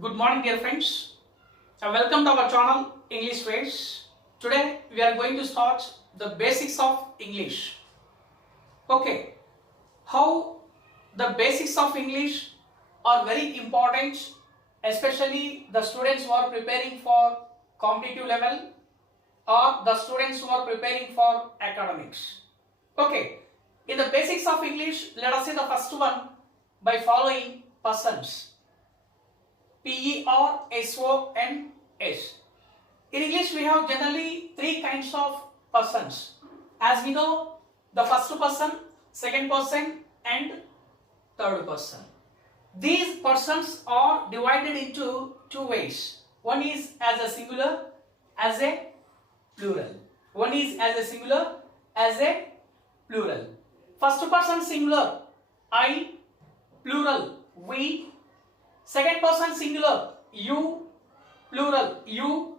Good morning, dear friends. Welcome to our channel Englishwayz. Today we are going to start the basics of English. Okay, how the basics of English are very important, especially the students who are preparing for competitive level or the students who are preparing for academics. Okay, in the basics of English, let us see the first one by following persons. P-E-R-S-O-N-S. In English, we have generally three kinds of persons. As we know, the first person, second person, and third person. These persons are divided into two ways. One is as a singular, as a plural. One is as a singular, as a plural. First person singular, I, plural, we. Second person singular, you, plural, you.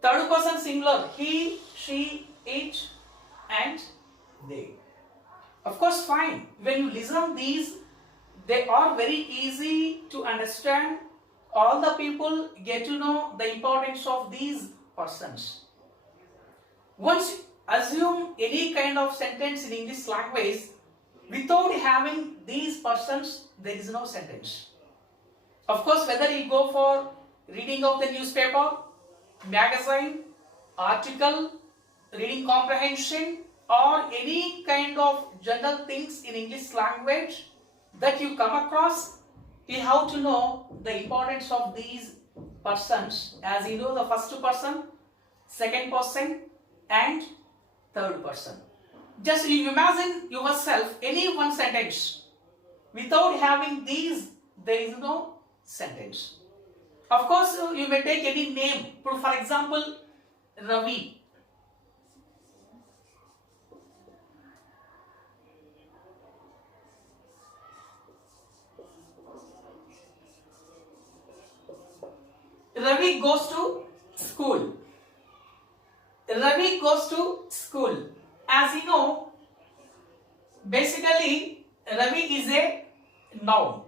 Third person singular, he, she, it, and they. Of course, fine. When you listen these, they are very easy to understand. All the people get to know the importance of these persons. Once you assume any kind of sentence in English language, without having these persons, there is no sentence. Of course, whether you go for reading of the newspaper, magazine, article, reading comprehension, or any kind of general things in English language that you come across, you have to know the importance of these persons. As you know, the first person, second person, and third person. Just you imagine yourself any one sentence. Without having these, there is no sentence. Of course, you may take any name. For example, Ravi. Ravi goes to school. Ravi goes to school. As you know, basically Ravi is a noun.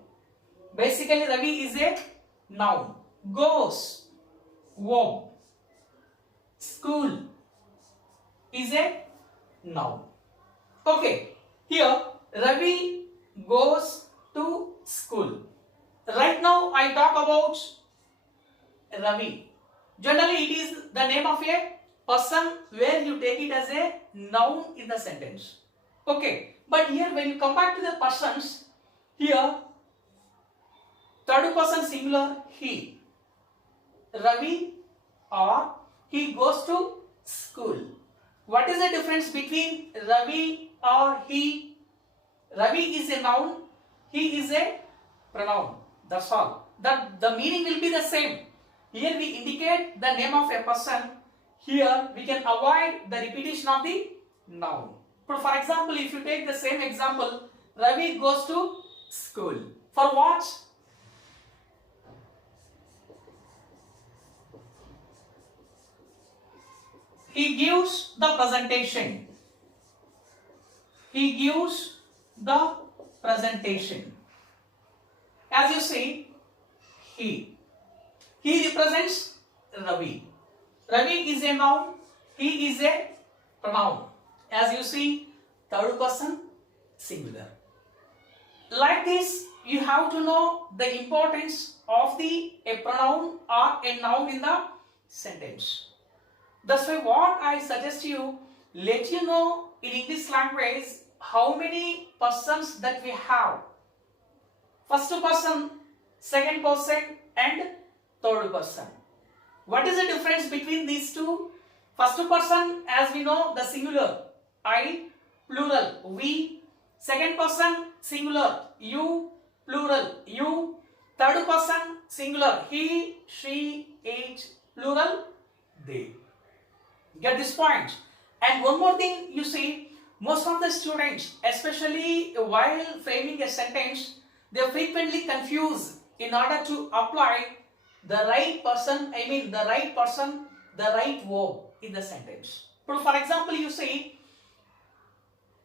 Basically, Ravi is a noun. Goes, verb. School is a noun. Okay, here Ravi goes to school. Right now, I talk about Ravi. Generally, it is the name of a person where you take it as a noun in the sentence. Okay, but here when you come back to the persons, here third person singular, he. Ravi or he goes to school. What is the difference between Ravi or he? Ravi is a noun, he is a pronoun. That's all. The meaning will be the same. Here we indicate the name of a person. Here we can avoid the repetition of the noun. For example, if you take the same example, Ravi goes to school. For what? He gives the presentation. He gives the presentation. As you see, he represents Ravi. Ravi is a noun, he is a pronoun. As you see, third person singular. Like this, you have to know the importance of a pronoun or a noun in the sentence. That's why what I suggest you, let you know in English language how many persons that we have. First person, second person, and third person. What is the difference between these two? First person, as we know, the singular, I, plural, we. Second person, singular, you, plural, you. Third person, singular, he, she, it, plural, they. Get this point? And one more thing, you see, most of the students, especially while framing a sentence, they frequently confuse in order to apply the right person, the right verb in the sentence. For example, you see,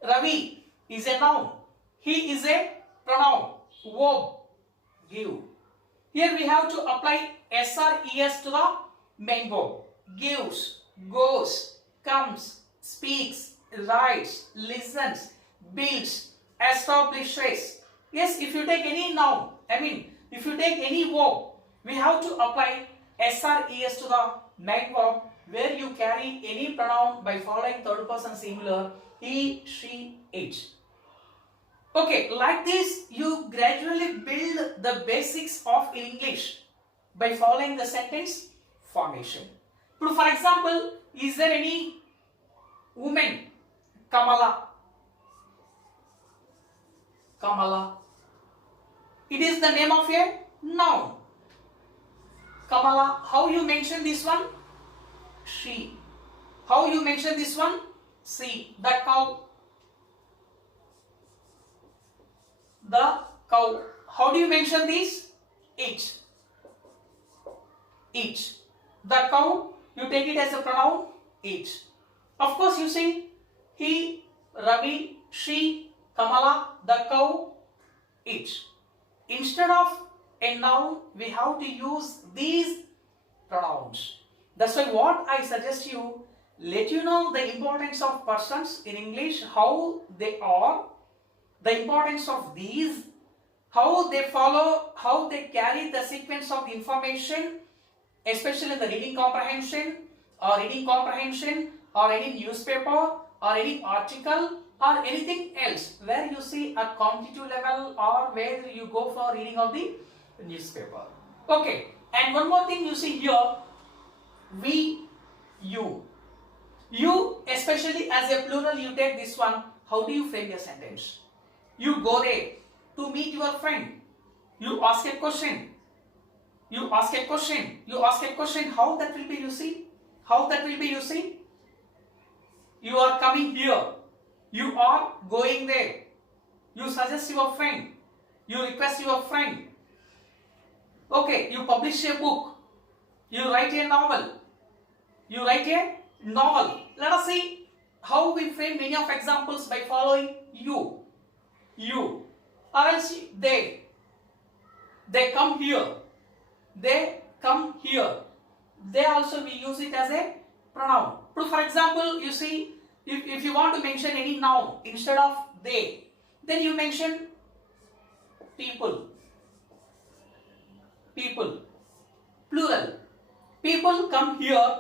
Ravi is a noun, he is a pronoun, verb, give. Here we have to apply S or ES to the main verb. Gives, goes, comes, speaks, writes, listens, builds, establishes. Yes, if you take any noun, if you take any verb, we have to apply S or ES to the main verb, where you carry any pronoun by following third person singular, he, she, it. Okay, like this you gradually build the basics of English by following the sentence formation. For example, is there any woman? Kamala. Kamala. It is the name of a noun. Kamala. How you mention this one? She. How you mention this one? She. The cow. The cow. How do you mention this? It. It. The cow, you take it as a pronoun, it. Of course, you see, he, Ravi, she, Kamala, the cow, it. Instead of a noun, we have to use these pronouns. That's why what I suggest you, let you know the importance of persons in English, how they are, the importance of these, how they follow, how they carry the sequence of the information, especially in the reading comprehension or any newspaper or any article or anything else where you see at competitive level or where you go for reading of the newspaper. Okay, and one more thing you see here, we, you. You, especially as a plural, you take this one. How do you frame your sentence? You go there to meet your friend. You ask a question. You ask a question. You ask a question. How that will be, you see? How that will be, you see? You are coming here. You are going there. You suggest your friend. You request your friend. Okay, you publish a book. You write a novel. You write a novel. Let us see how we frame many of examples by following you. You. Or else they. They come here. They come here. They also we use it as a pronoun. For example, you see, if you want to mention any noun instead of they, then you mention people. People. Plural. People come here.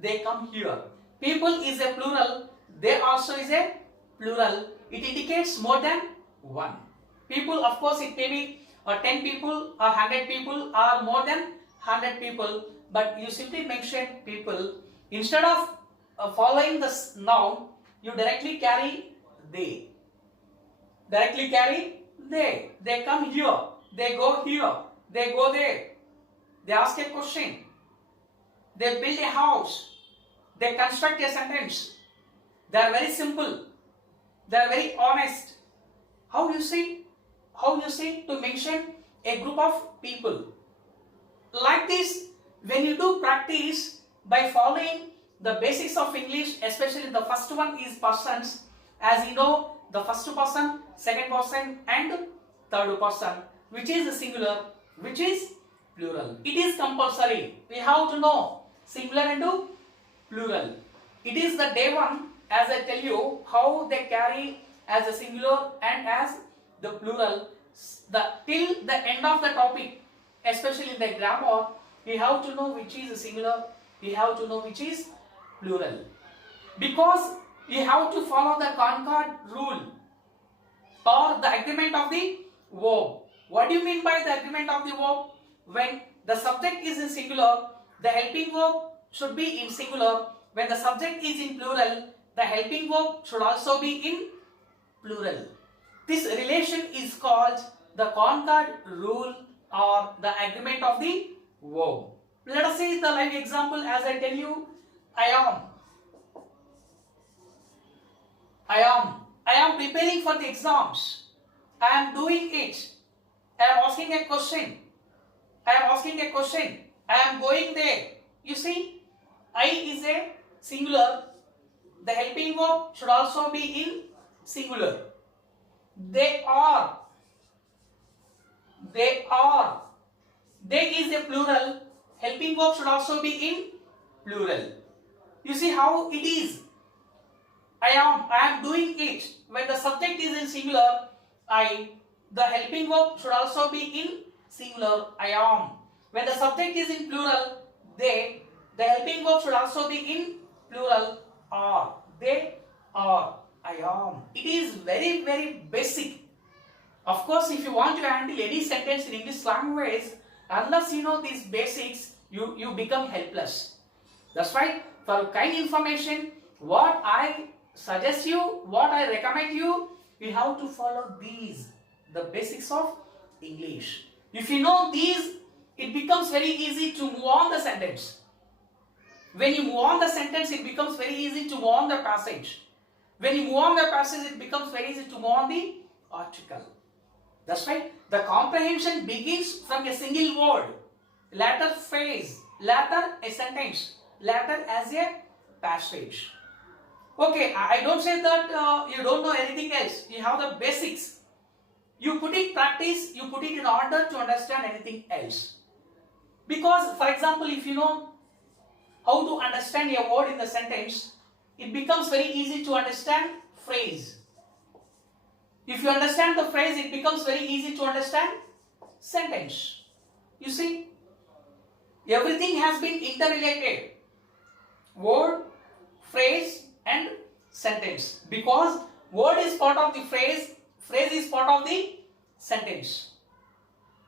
They come here. People is a plural. They also is a plural. It indicates more than one. People, of course, it may be 10 people or 100 people or more than 100 people, but you simply mention people. Instead of following this noun, you directly carry they. Directly carry they. They come here. They go here. They go there. They ask a question. They build a house. They construct a sentence. They are very simple. They are very honest. How you see? How you see to mention a group of people. Like this, when you do practice by following the basics of English, especially the first one is persons. As you know, the first person, second person and third person, which is singular, which is plural. It is compulsory. We have to know singular and plural. It is the day one, as I tell you, how they carry as a singular and as the plural. Till the end of the topic, especially in the grammar, we have to know which is singular, we have to know which is plural. Because we have to follow the Concord rule or the agreement of the verb. What do you mean by the agreement of the verb? When the subject is in singular, the helping verb should be in singular. When the subject is in plural, the helping verb should also be in plural. This relation is called the Concord rule or the agreement of the verb. Let us see the live example. As I tell you, I am preparing for the exams. I am doing it. I am asking a question. I am going there. You see, I is a singular. The helping verb should also be in singular. They are. they is a plural, helping verb should also be in plural. You see how it is. I am doing it. When the subject is in singular, the helping verb should also be in singular, I am. When the subject is in plural, the helping verb should also be in plural, are. They are, I am. It is very, very basic. Of course, if you want to handle any sentence in English language, unless you know these basics, you become helpless. That's why, for kind information, what I suggest you, what I recommend you, you have to follow these, the basics of English. If you know these, it becomes very easy to move on the sentence. When you move on the sentence, it becomes very easy to move on the passage. When you move on the passage, it becomes very easy to move on the article. That's why the comprehension begins from a single word, later phrase, later a sentence, later as a passage. Okay, I don't say that you don't know anything else. You have the basics. You put it practice, you put it in order to understand anything else. Because, for example, if you know how to understand a word in the sentence, it becomes very easy to understand phrase. If you understand the phrase, it becomes very easy to understand sentence. You see, everything has been interrelated. Word, phrase and sentence. Because word is part of the phrase is part of the sentence.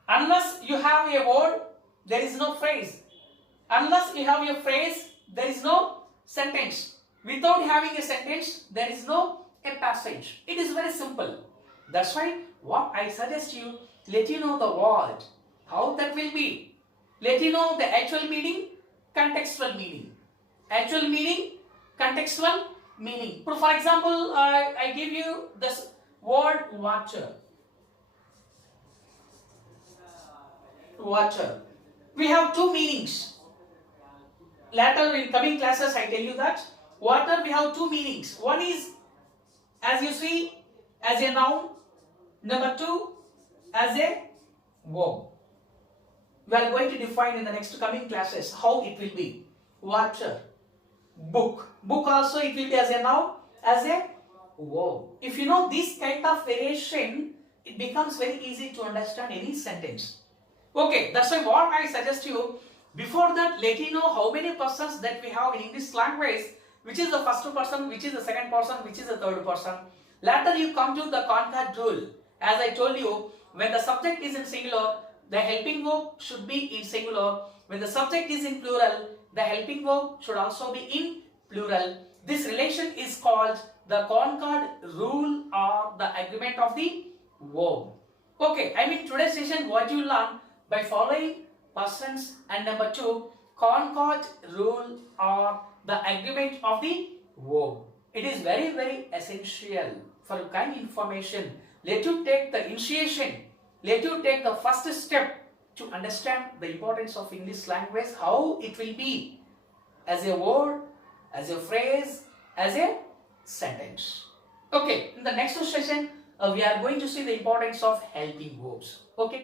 Unless you have a word, there is no phrase. Unless you have a phrase, there is no sentence. Without having a sentence, there is no a passage. It is very simple. That's why what I suggest you, let you know the word, how that will be. Let you know the actual meaning, contextual meaning. Actual meaning, contextual meaning. For example, I give you this word water. Water. We have two meanings. Later in coming classes I tell you that. Water, we have two meanings. One is, as you see, as a noun. Number two, as a verb. We are going to define in the next coming classes how it will be. Water. Book. Book also it will be as a noun, as a verb. If you know this kind of variation, it becomes very easy to understand any sentence. Okay, that's why what I suggest you, before that, let you know how many persons that we have in English language, which is the first person, which is the second person, which is the third person. Later you come to the concord rule. As I told you, when the subject is in singular, the helping verb should be in singular. When the subject is in plural, the helping verb should also be in plural. This relation is called the concord rule or the agreement of the verb. Okay, I mean today's session what you learn by following persons, and number two, concord rule or the agreement of the verb. It is very, very essential for kind information. Let you take the initiation. Let you take the first step to understand the importance of English language, how it will be as a word, as a phrase, as a sentence. Okay, in the next session, we are going to see the importance of helping verbs. Okay.